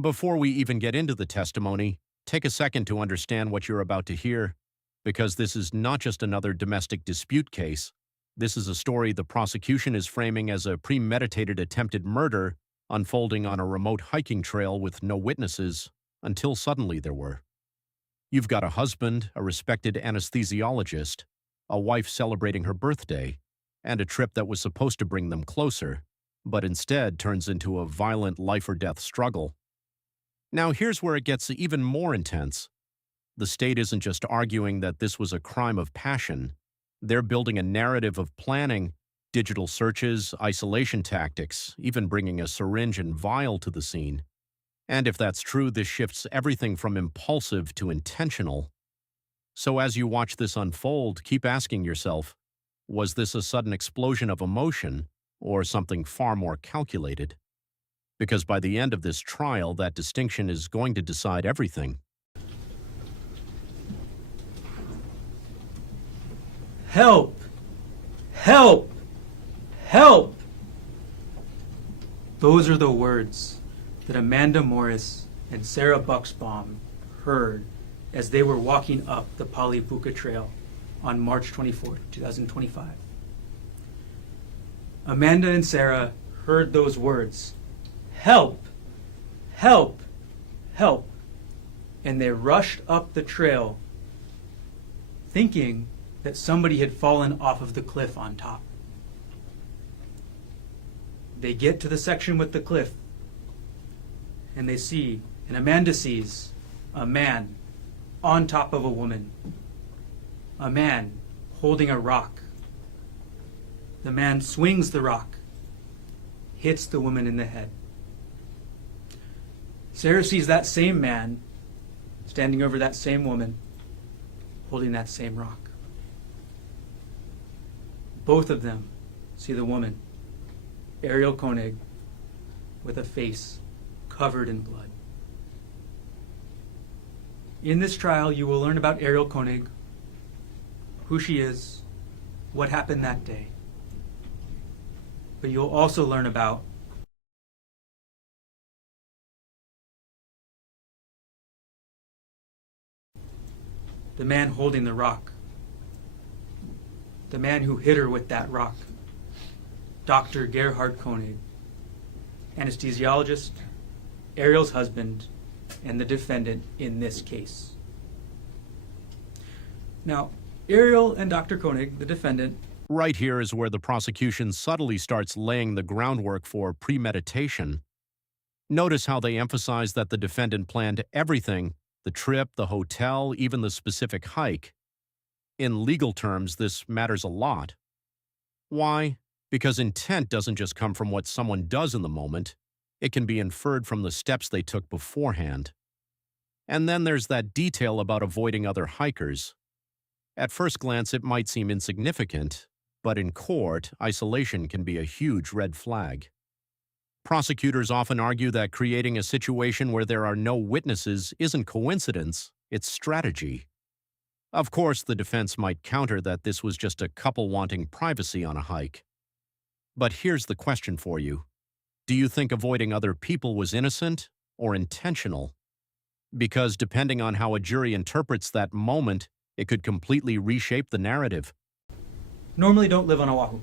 Before we even get into the testimony, take a second to understand what you're about to hear, because this is not just another domestic dispute case. This is a story the prosecution is framing as a premeditated attempted murder unfolding on a remote hiking trail with no witnesses, until suddenly there were. You've got a husband, a respected anesthesiologist, a wife celebrating her birthday, and a trip that was supposed to bring them closer, but instead turns into a violent life-or-death struggle. Now here's where it gets even more intense. The state isn't just arguing that this was a crime of passion. They're building a narrative of planning, digital searches, isolation tactics, even bringing a syringe and vial to the scene. And if that's true, this shifts everything from impulsive to intentional. So as you watch this unfold, keep asking yourself, was this a sudden explosion of emotion or something far more calculated? Because by the end of this trial, that distinction is going to decide everything. Help! Help! Help! Those are the words that Amanda Morris and Sarah Buxbaum heard as they were walking up the Palipuka Trail on March 24, 2025. Amanda and Sarah heard those words, help, help, help, and they rushed up the trail thinking that somebody had fallen off of the cliff on top. They get to the section with the cliff and they see, and Amanda sees, a man on top of a woman. A man holding a rock. The man swings the rock, hits the woman in the head. Sarah sees that same man standing over that same woman, holding that same rock. Both of them see the woman, Ariel Koenig, with a face covered in blood. In this trial, you will learn about Ariel Koenig, who she is, what happened that day. But you'll also learn about the man holding the rock, the man who hit her with that rock, Dr. Gerhard Koenig, anesthesiologist, Ariel's husband, and the defendant in this case. Now, Ariel and Dr. Koenig, the defendant. Right here is where the prosecution subtly starts laying the groundwork for premeditation. Notice how they emphasize that the defendant planned everything, the trip, the hotel, even the specific hike. In legal terms, this matters a lot. Why? Because intent doesn't just come from what someone does in the moment. It can be inferred from the steps they took beforehand. And then there's that detail about avoiding other hikers. At first glance, it might seem insignificant, but in court, isolation can be a huge red flag. Prosecutors often argue that creating a situation where there are no witnesses isn't coincidence, it's strategy. Of course, the defense might counter that this was just a couple wanting privacy on a hike. But here's the question for you. Do you think avoiding other people was innocent or intentional? Because depending on how a jury interprets that moment, it could completely reshape the narrative. Normally don't live on Oahu.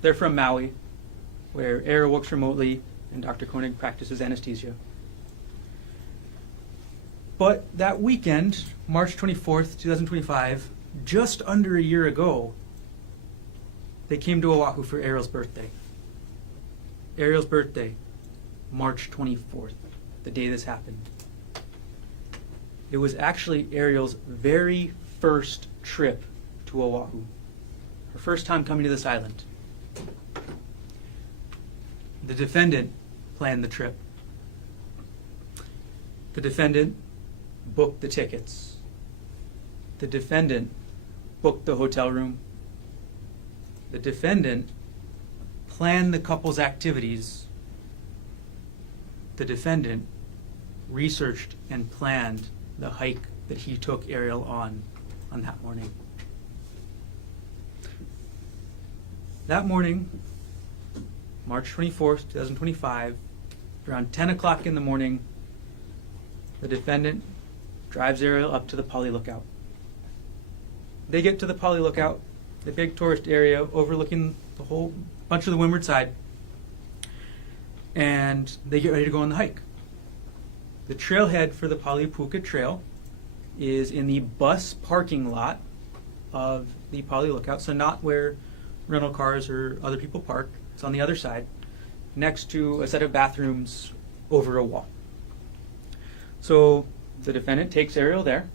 They're from Maui, where Ariel works remotely and Dr. Koenig practices anesthesia. But that weekend, March 24th, 2025, just under a year ago, they came to Oahu for Ariel's birthday. Ariel's birthday, March 24th, the day this happened. It was actually Ariel's very first trip to Oahu. Her first time coming to this island. The defendant planned the trip. The defendant booked the tickets. The defendant booked the hotel room. The defendant planned the couple's activities. The defendant researched and planned the hike that he took Ariel on that morning. That morning, March 24th, 2025, Around 10 o'clock in the morning, the defendant drives Ariel up to the Poly Lookout. They get to the Poly Lookout, the big tourist area overlooking the whole bunch of the windward side, and they get ready to go on the hike. The trailhead for the Polypuka Trail is in the bus parking lot of the Poly Lookout, so not where rental cars or other people park. It's on the other side, next to a set of bathrooms over a wall. So the defendant takes Ariel there,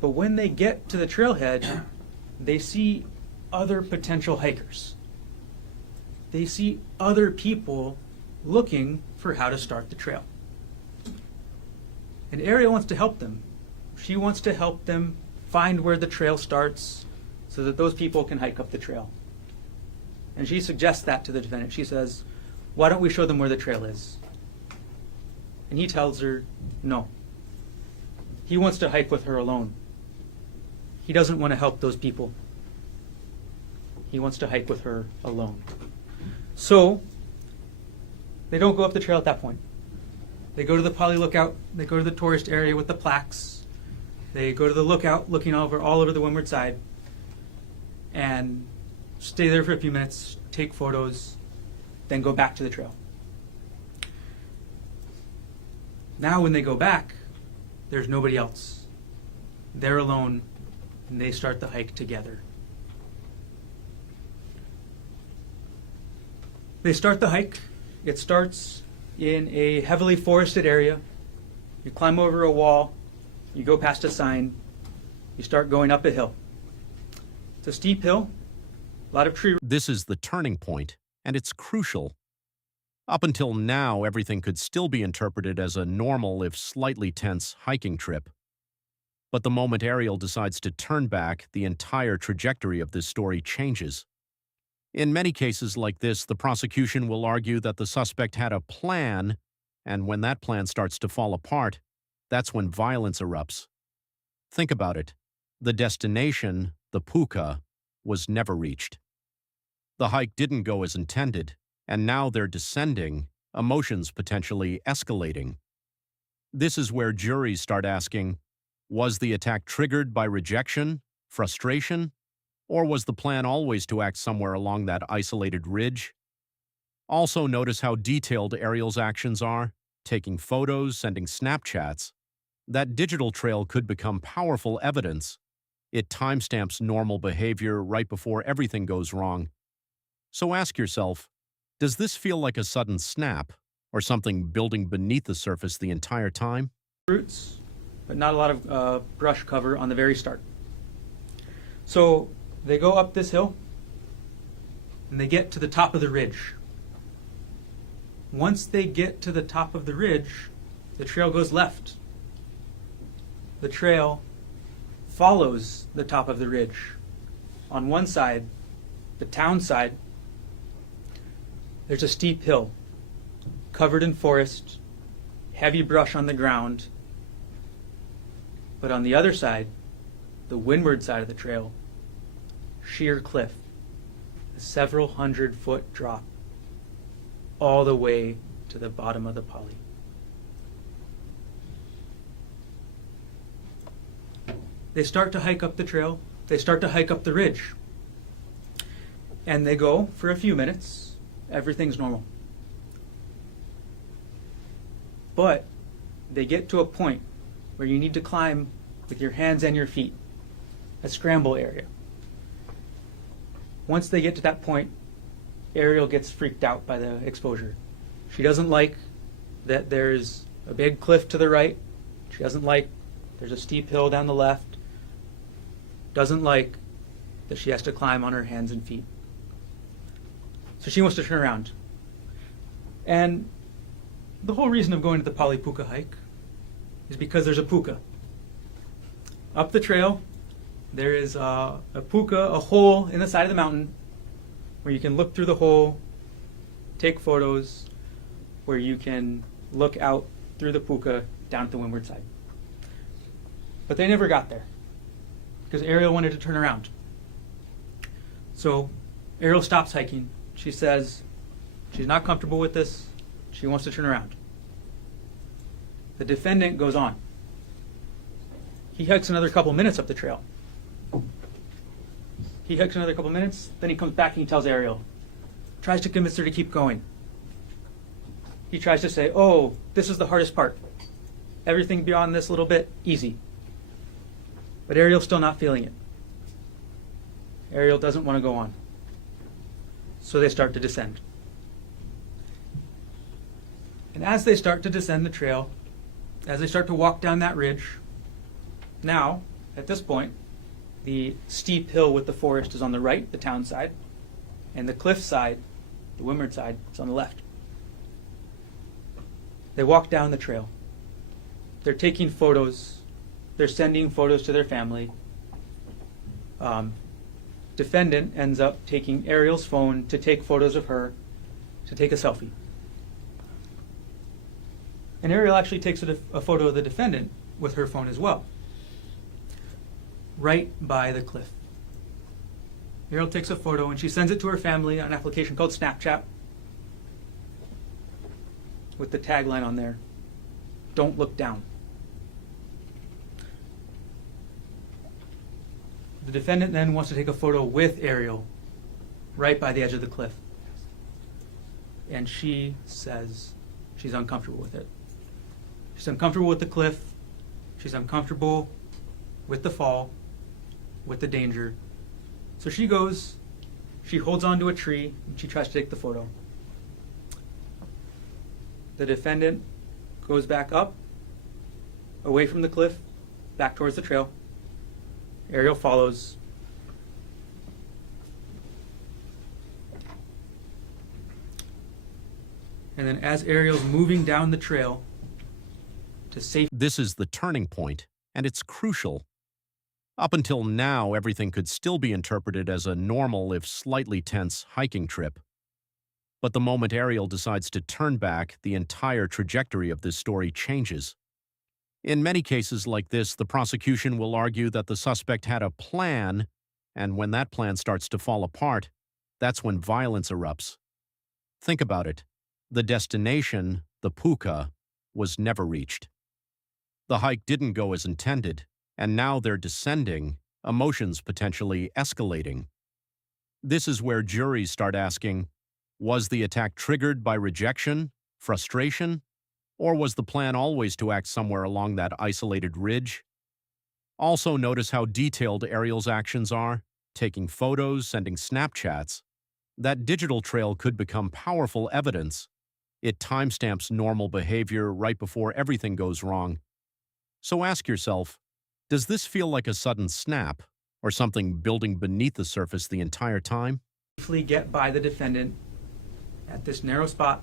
but when they get to the trailhead, they see other potential hikers. They see other people looking for how to start the trail. And Ariel wants to help them. She wants to help them find where the trail starts so that those people can hike up the trail. And she suggests that to the defendant. She says, "Why don't we show them where the trail is?" And he tells her, no. He wants to hike with her alone. He doesn't want to help those people. He wants to hike with her alone. So, they don't go up the trail at that point. They go to the Poly Lookout. They go to the tourist area with the plaques. They go to the lookout, looking all over the windward side, and stay there for a few minutes, take photos, then go back to the trail. Now when they go back, there's nobody else. They're alone, and they start the hike together. They start the hike. It starts in a heavily forested area. You climb over a wall, you go past a sign, you start going up a hill. It's a steep hill, a lot of tree. This is the turning point, and it's crucial. Up until now, everything could still be interpreted as a normal, if slightly tense, hiking trip. But the moment Ariel decides to turn back, the entire trajectory of this story changes. In many cases like this, the prosecution will argue that the suspect had a plan, and when that plan starts to fall apart, that's when violence erupts. Think about it. The destination, the puka, was never reached. The hike didn't go as intended, and now they're descending, emotions potentially escalating. This is where juries start asking, was the attack triggered by rejection, frustration, or was the plan always to act somewhere along that isolated ridge? Also notice how detailed Ariel's actions are, taking photos, sending Snapchats. That digital trail could become powerful evidence. It timestamps normal behavior right before everything goes wrong. So ask yourself, does this feel like a sudden snap, or something building beneath the surface the entire time? Roots, but not a lot of brush cover on the very start. So they go up this hill, and they get to the top of the ridge. Once they get to the top of the ridge, the trail goes left. The trail follows the top of the ridge. On one side, the town side, there's a steep hill, covered in forest, heavy brush on the ground. But on the other side, the windward side of the trail, sheer cliff, a several 100-foot drop, all the way to the bottom of the Poly. They start to hike up the trail. They start to hike up the ridge. And they go for a few minutes. Everything's normal. But they get to a point where you need to climb with your hands and your feet, a scramble area. Once they get to that point, Ariel gets freaked out by the exposure. She doesn't like that there's a big cliff to the right. She doesn't like there's a steep hill down the left. Doesn't like that she has to climb on her hands and feet. So she wants to turn around. And the whole reason of going to the Polypuka hike is because there's a puka. Up the trail, there is a puka, a hole in the side of the mountain where you can look through the hole, take photos, where you can look out through the puka down at the windward side. But they never got there because Ariel wanted to turn around. So Ariel stops hiking. She says she's not comfortable with this. She wants to turn around. The defendant goes on. He hikes another couple minutes up the trail. He hikes another couple minutes, then he comes back and he tells Ariel. Tries to convince her to keep going. He tries to say, oh, this is the hardest part. Everything beyond this little bit, easy. But Ariel's still not feeling it. Ariel doesn't want to go on. So they start to descend. And as they start to descend the trail, as they start to walk down that ridge, now, at this point, the steep hill with the forest is on the right, the town side, and the cliff side, the windward side, is on the left. They walk down the trail. They're taking photos. They're sending photos to their family. Defendant ends up taking Ariel's phone to take photos of her, to take a selfie. And Ariel actually takes a photo of the defendant with her phone as well, right by the cliff. Ariel takes a photo and she sends it to her family on an application called Snapchat with the tagline on there, "Don't look down." The defendant then wants to take a photo with Ariel right by the edge of the cliff. And she says she's uncomfortable with it. She's uncomfortable with the cliff. She's uncomfortable with the fall, with the danger. So she goes, she holds onto a tree, and she tries to take the photo. The defendant goes back up, away from the cliff, back towards the trail. Ariel follows. And then as Ariel's moving down the trail to safety. This is the turning point, and it's crucial. Up until now, everything could still be interpreted as a normal, if slightly tense, hiking trip. But the moment Ariel decides to turn back, the entire trajectory of this story changes. In many cases like this, the prosecution will argue that the suspect had a plan, and when that plan starts to fall apart, that's when violence erupts. Think about it. The destination, the puka, was never reached. The hike didn't go as intended, and now they're descending, emotions potentially escalating. This is where juries start asking, was the attack triggered by rejection, frustration, or was the plan always to act somewhere along that isolated ridge? Also notice how detailed Ariel's actions are, taking photos, sending Snapchats. That digital trail could become powerful evidence. It timestamps normal behavior right before everything goes wrong. So ask yourself, does this feel like a sudden snap, or something building beneath the surface the entire time? Safely get by the defendant at this narrow spot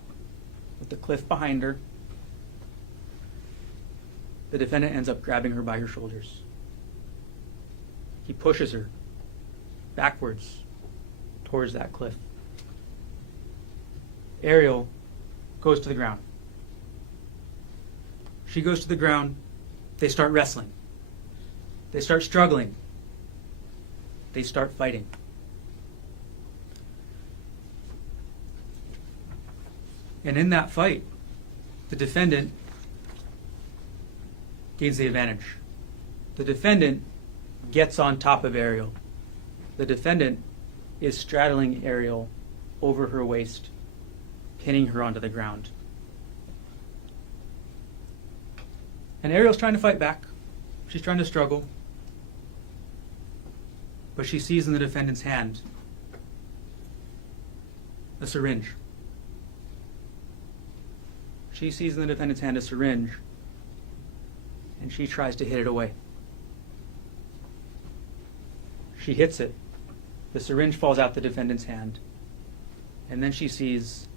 with the cliff behind her. The defendant ends up grabbing her by her shoulders. He pushes her backwards towards that cliff. Ariel goes to the ground. She goes to the ground. They start wrestling. They start struggling. They start fighting. And in that fight, the defendant gains the advantage. The defendant gets on top of Ariel. The defendant is straddling Ariel over her waist, pinning her onto the ground. And Ariel's trying to fight back. She's trying to struggle. But she sees in the defendant's hand a syringe. She sees in the defendant's hand a syringe, and she tries to hit it away. She hits it. The syringe falls out the defendant's hand, and then she sees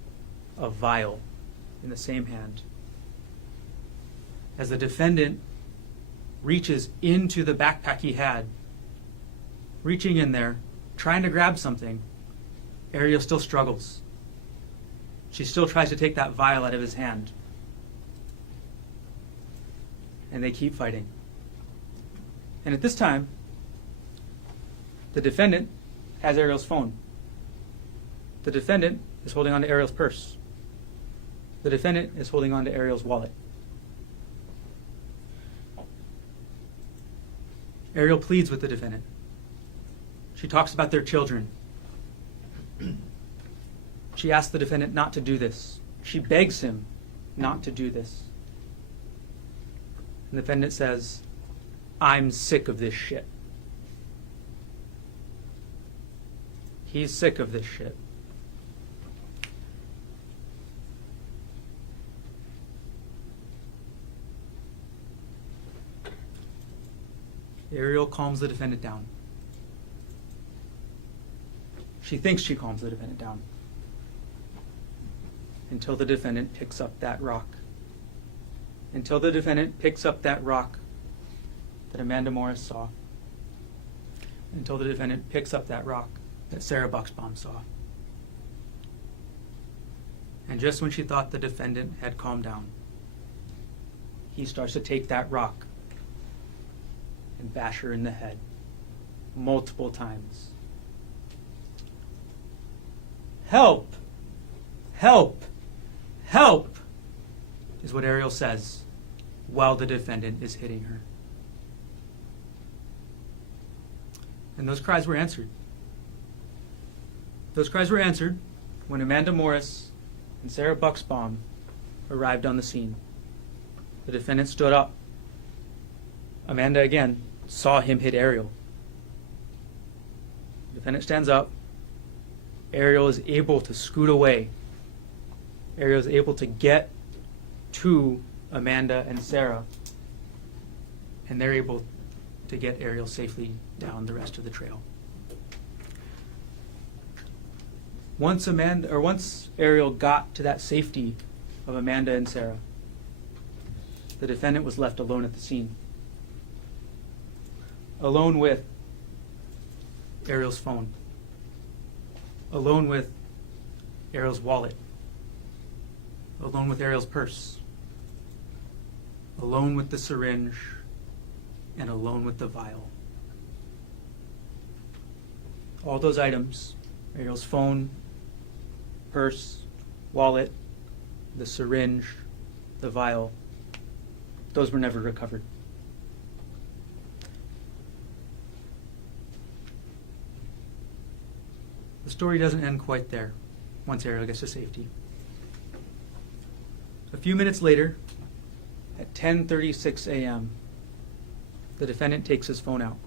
a vial in the same hand. As the defendant reaches into the backpack he had, reaching in there, trying to grab something, Ariel still struggles. She still tries to take that vial out of his hand. And they keep fighting. And at this time, the defendant has Ariel's phone. The defendant is holding onto Ariel's purse. The defendant is holding on to Ariel's wallet. Ariel pleads with the defendant. She talks about their children. She asks the defendant not to do this. She begs him not to do this. And the defendant says, "I'm sick of this shit." He's sick of this shit. Ariel calms the defendant down. She thinks she calms the defendant down until the defendant picks up that rock. Until the defendant picks up that rock that Amanda Morris saw. Until the defendant picks up that rock that Sarah Buxbaum saw. And just when she thought the defendant had calmed down, he starts to take that rock and bash her in the head multiple times. "Help! Help! Help!" is what Ariel says while the defendant is hitting her. And those cries were answered. Those cries were answered when Amanda Morris and Sarah Buxbaum arrived on the scene. The defendant stood up. Amanda again saw him hit Ariel. The defendant stands up. Ariel is able to scoot away. Ariel is able to get to Amanda and Sarah, and they're able to get Ariel safely down the rest of the trail. Once Ariel got to that safety of Amanda and Sarah, the defendant was left alone at the scene. Alone with Ariel's phone. Alone with Ariel's wallet. Alone with Ariel's purse. Alone with the syringe. And alone with the vial. All those items, Ariel's phone, purse, wallet, the syringe, the vial, those were never recovered. The story doesn't end quite there once Ariel gets to safety. A few minutes later, at 10:36 a.m., the defendant takes his phone out.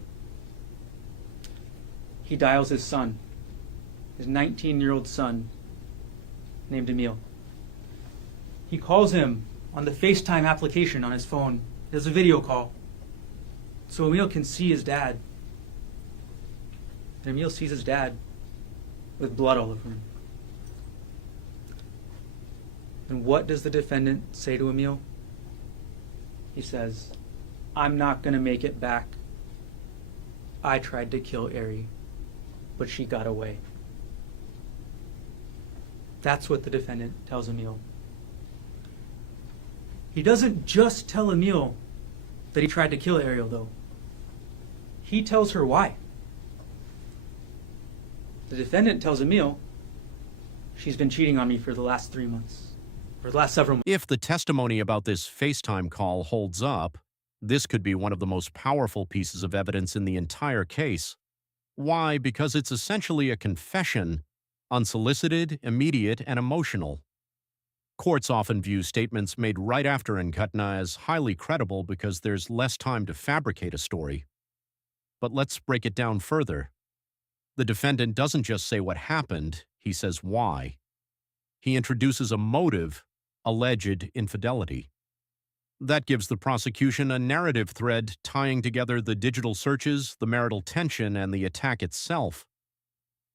He dials his son, his 19-year-old son, named Emil. He calls him on the FaceTime application on his phone. There's a video call, so Emil can see his dad. And Emil sees his dad with blood all over him. And what does the defendant say to Emil? He says, "I'm not going to make it back. I tried to kill Ari, but she got away." That's what the defendant tells Emil. He doesn't just tell Emil that he tried to kill Ariel, though. He tells her why. The defendant tells Emil, "She's been cheating on me for the last 3 months. For the last several months." If the testimony about this FaceTime call holds up, this could be one of the most powerful pieces of evidence in the entire case. Why? Because it's essentially a confession, unsolicited, immediate, and emotional. Courts often view statements made right after an Ghutna as highly credible because there's less time to fabricate a story. But let's break it down further. The defendant doesn't just say what happened, he says why. He introduces a motive, alleged infidelity. That gives the prosecution a narrative thread tying together the digital searches, the marital tension, and the attack itself.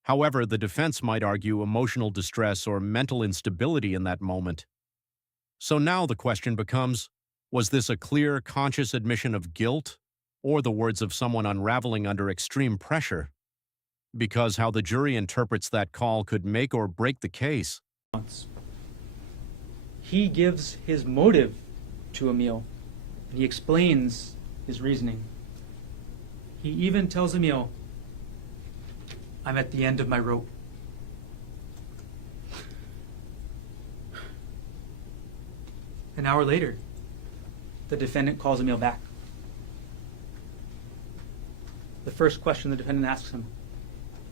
However, the defense might argue emotional distress or mental instability in that moment. So now the question becomes, was this a clear, conscious admission of guilt, or the words of someone unraveling under extreme pressure? Because how the jury interprets that call could make or break the case. He gives his motive to Emil, and he explains his reasoning. He even tells Emil, "I'm at the end of my rope." An hour later, the defendant calls Emil back. The first question the defendant asks him,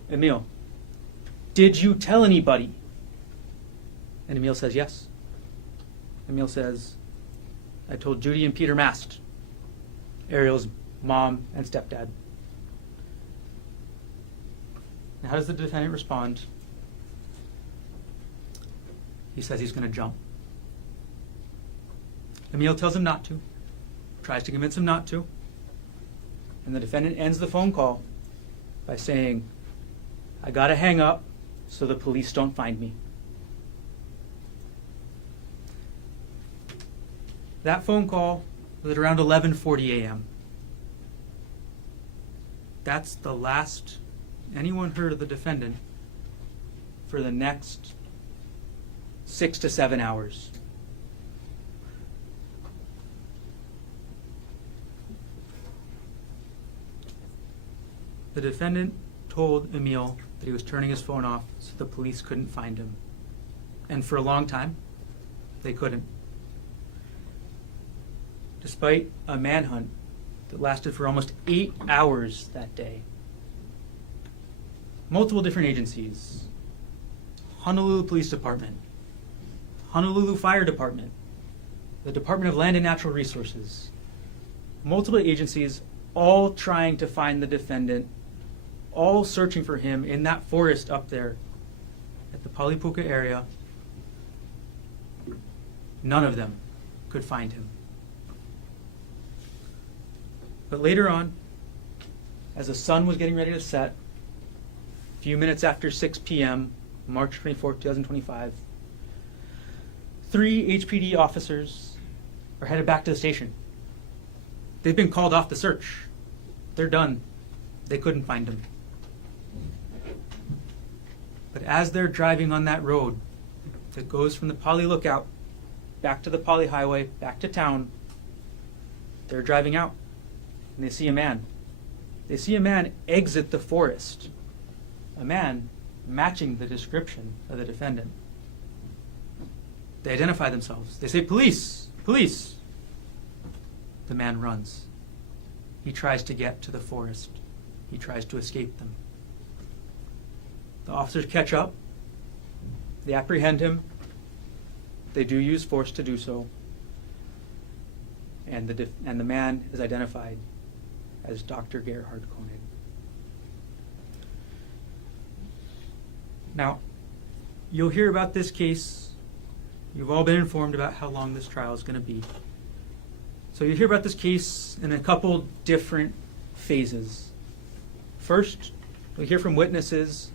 Emil, did you tell anybody? And Emil says yes. Emil says, I told Judy and Peter Mast, Ariel's mom and stepdad. And how does the defendant respond? He says he's going to jump. Emil tells him not to, tries to convince him not to, and the defendant ends the phone call by saying, I got to hang up so the police don't find me. That phone call was at around 11:40 a.m. That's the last anyone heard of the defendant for the next 6 to 7 hours. The defendant told Emil that he was turning his phone off so the police couldn't find him. And for a long time, they couldn't. Despite a manhunt that lasted for almost 8 hours that day, multiple different agencies, Honolulu Police Department, Honolulu Fire Department, the Department of Land and Natural Resources, multiple agencies all trying to find the defendant, all searching for him in that forest up there at the Palipuka area. None of them could find him. But later on, as the sun was getting ready to set, a few minutes after 6 p.m., March 24, 2025, 3 HPD officers are headed back to the station. They've been called off the search. They're done. They couldn't find him. But as they're driving on that road that goes from the Pali Lookout back to the Pali Highway, back to town, they're driving out and they see a man. They see a man exit the forest. A man matching the description of the defendant. They identify themselves. They say, police, police. The man runs. He tries to get to the forest. He tries to escape them. The officers catch up. They apprehend him. They do use force to do so. And the man is identified as Dr. Gerhard Koenig. Now, you'll hear about this case. You've all been informed about how long this trial is going to be. So you hear about this case in a couple different phases. First, you'll hear from witnesses,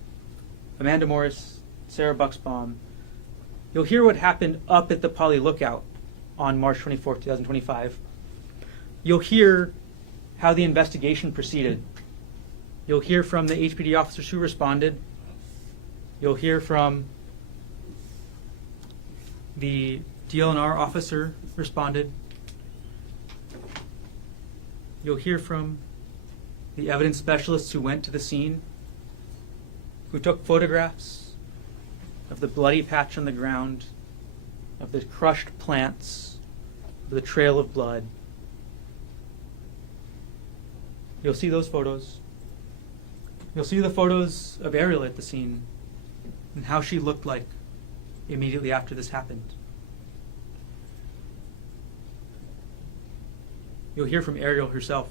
Amanda Morris, Sarah Bucksbaum. You'll hear what happened up at the Pali Lookout on March 24, 2025. You'll hear how the investigation proceeded. You'll hear from the HPD officers who responded. You'll hear from the DLNR officer who responded. You'll hear from the evidence specialists who went to the scene, who took photographs of the bloody patch on the ground, of the crushed plants, of the trail of blood. You'll see those photos. You'll see the photos of Ariel at the scene and how she looked like immediately after this happened. You'll hear from Ariel herself.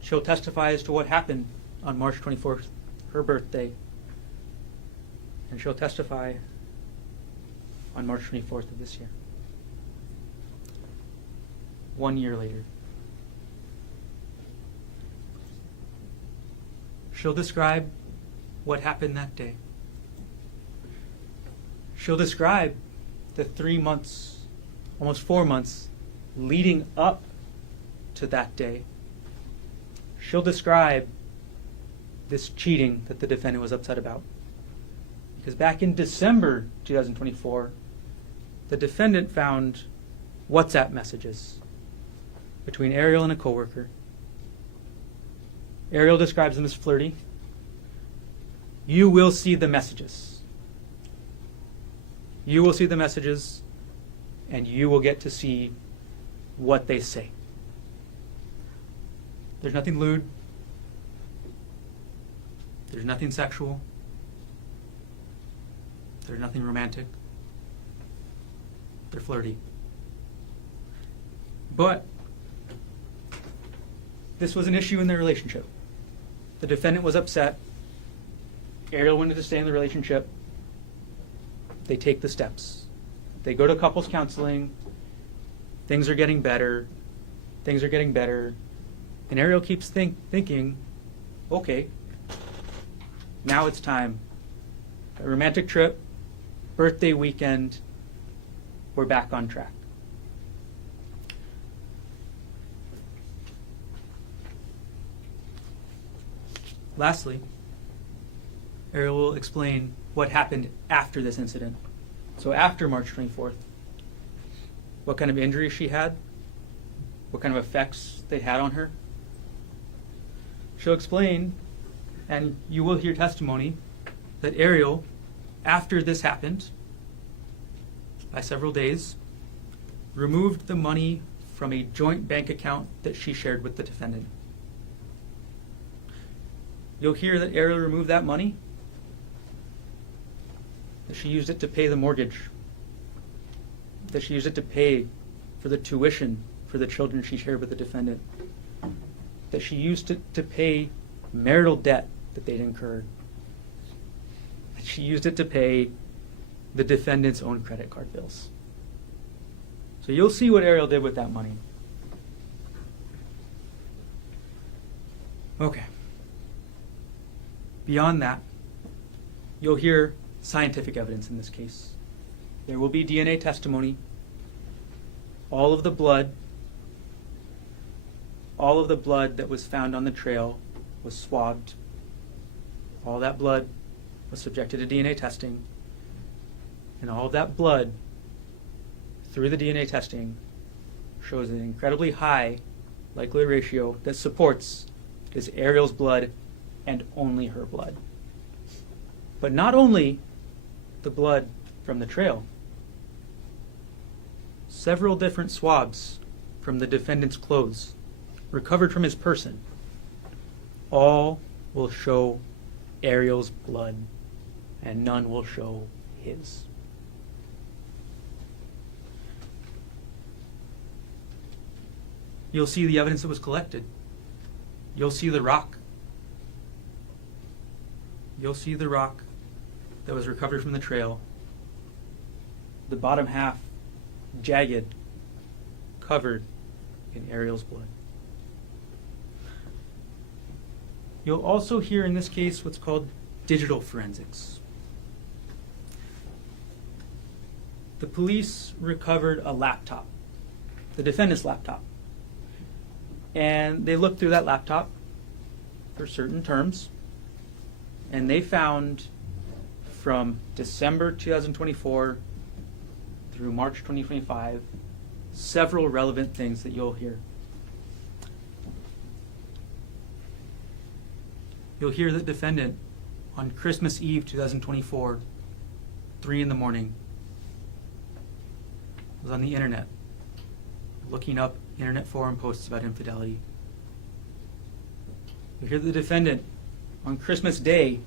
She'll testify as to what happened on March 24th, her birthday. And she'll testify on March 24th of this year. 1 year later. She'll describe what happened that day. She'll describe the 3 months, almost 4 months, leading up to that day. She'll describe this cheating that the defendant was upset about. Because back in December 2024, the defendant found WhatsApp messages between Ariel and a coworker. Ariel describes them as flirty. You will see the messages. You will see the messages and you will get to see what they say. There's nothing lewd. There's nothing sexual. There's nothing romantic. They're flirty. But this was an issue in their relationship. The defendant was upset. Ariel wanted to stay in the relationship. They take the steps. They go to couples counseling. Things are getting better. Things are getting better. And Ariel keeps thinking, okay, now it's time. A romantic trip, birthday weekend, we're back on track. Lastly, Ariel will explain what happened after this incident. So after March 24th, what kind of injuries she had, what kind of effects they had on her. She'll explain, and you will hear testimony, that Ariel, after this happened, by several days, removed the money from a joint bank account that she shared with the defendant. You'll hear that Ariel removed that money, that she used it to pay the mortgage, that she used it to pay for the tuition for the children she shared with the defendant, that she used it to pay marital debt that they'd incurred, that she used it to pay the defendant's own credit card bills. So you'll see what Ariel did with that money. Okay. Beyond that, you'll hear scientific evidence in this case. There will be DNA testimony. All of the blood that was found on the trail was swabbed. All that blood was subjected to DNA testing. And all of that blood, through the DNA testing, shows an incredibly high likelihood ratio that supports it is Ariel's blood and only her blood. But not only the blood from the trail. Several different swabs from the defendant's clothes recovered from his person all will show Ariel's blood, and none will show his. You'll see the evidence that was collected. You'll see the rock. You'll see the rock that was recovered from the trail. The bottom half jagged, covered in Ariel's blood. You'll also hear in this case what's called digital forensics. The police recovered a laptop, the defendant's laptop. And they looked through that laptop for certain terms, and they found from December 2024 through March 2025 several relevant things that you'll hear. You'll hear the defendant on Christmas Eve 2024, 3 in the morning, was on the internet looking up internet forum posts about infidelity. You'll hear the defendant on Christmas Day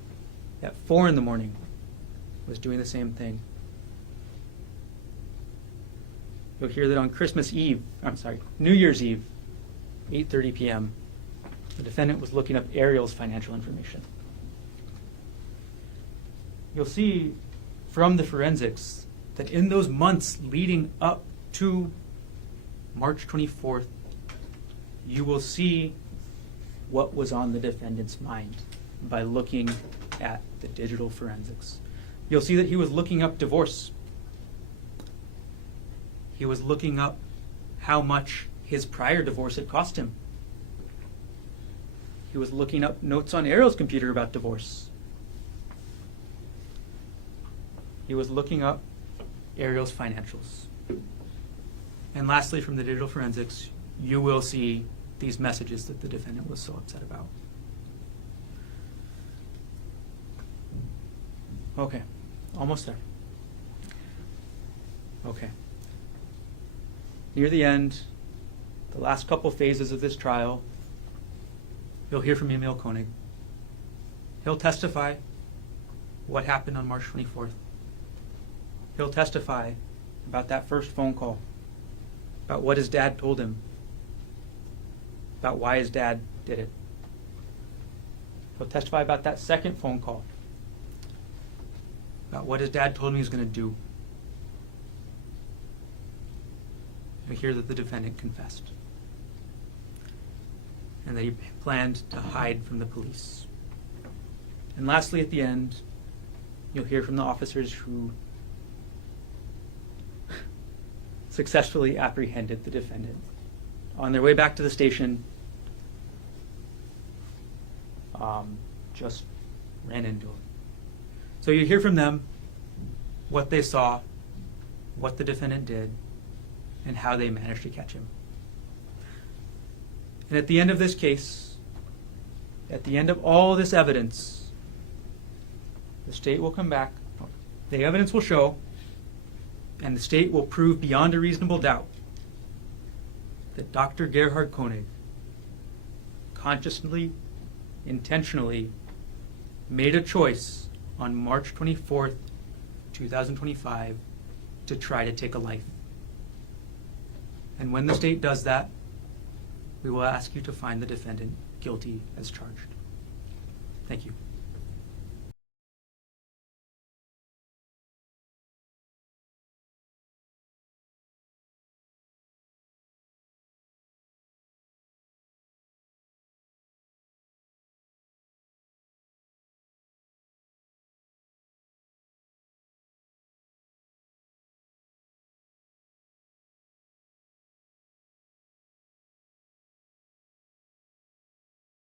at 4 in the morning was doing the same thing. You'll hear that on New Year's Eve, 8:30 p.m., the defendant was looking up Ariel's financial information. You'll see from the forensics that in those months leading up to March 24th, you will see what was on the defendant's mind by looking at the digital forensics. You'll see that he was looking up divorce. He was looking up how much his prior divorce had cost him. He was looking up notes on Ariel's computer about divorce. He was looking up Ariel's financials. And lastly, from the digital forensics, you will see these messages that the defendant was so upset about. Okay, almost there. Okay. near the end, the last couple phases of this trial, you'll hear from Emil Koenig. He'll testify what happened on March 24th. He'll testify about that first phone call, about what his dad told him, about why his dad did it. He'll testify about that second phone call, about what his dad told him he was going to do. You'll hear that the defendant confessed and that he planned to hide from the police. And lastly, at the end, you'll hear from the officers who successfully apprehended the defendant. On their way back to the station, just ran into him. So you hear from them what they saw, what the defendant did, and how they managed to catch him. And at the end of this case, at the end of all this evidence, the state will come back, the evidence will show, and the state will prove beyond a reasonable doubt that Dr. Gerhard Koenig consciously, intentionally made a choice on March 24th, 2025 to try to take a life. And when the state does that, we will ask you to find the defendant guilty as charged. Thank you.